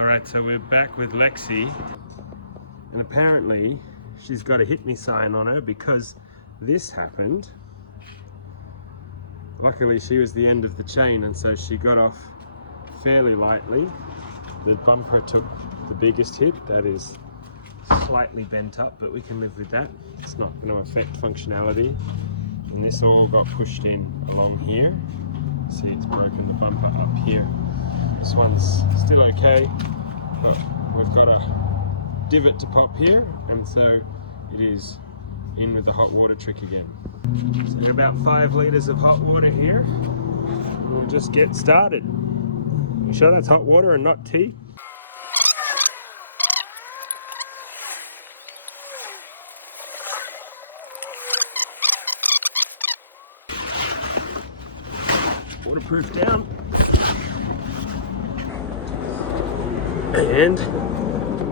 Alright, so we're back with Lexi, and apparently she's got a hit me sign on her because this happened. Luckily she was the end of the chain, and so she got off fairly lightly. The bumper took the biggest hit. That is slightly bent up, but we can live with that. It's not going to affect functionality. And this all got pushed in along here. See, it's broken the bumper up here. This one's still okay, but we've got a divot to pop here, and so it is in with the hot water trick again. So about 5 litres of hot water here, and we'll just get started. You sure that's hot water and not tea? Waterproof down. And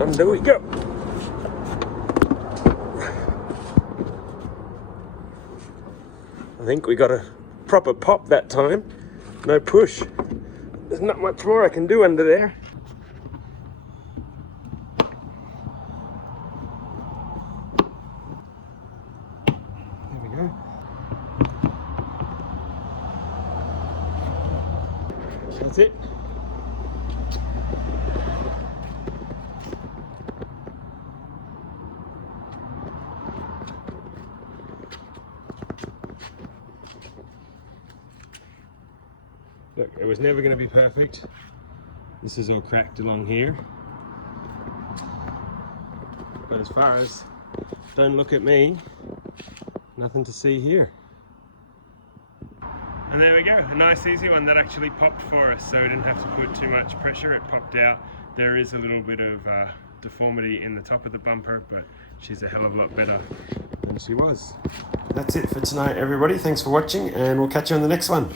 under we go. I think we got a proper pop that time. No push. There's not much more I can do under there. There we go. That's it. Look, it was never going to be perfect. This is all cracked along here. But as far as don't look at me, nothing to see here. And there we go, a nice easy one that actually popped for us, so we didn't have to put too much pressure. It popped out. There is a little bit of deformity in the top of the bumper, but she's a hell of a lot better than she was. That's it for tonight, everybody. Thanks for watching, and we'll catch you on the next one.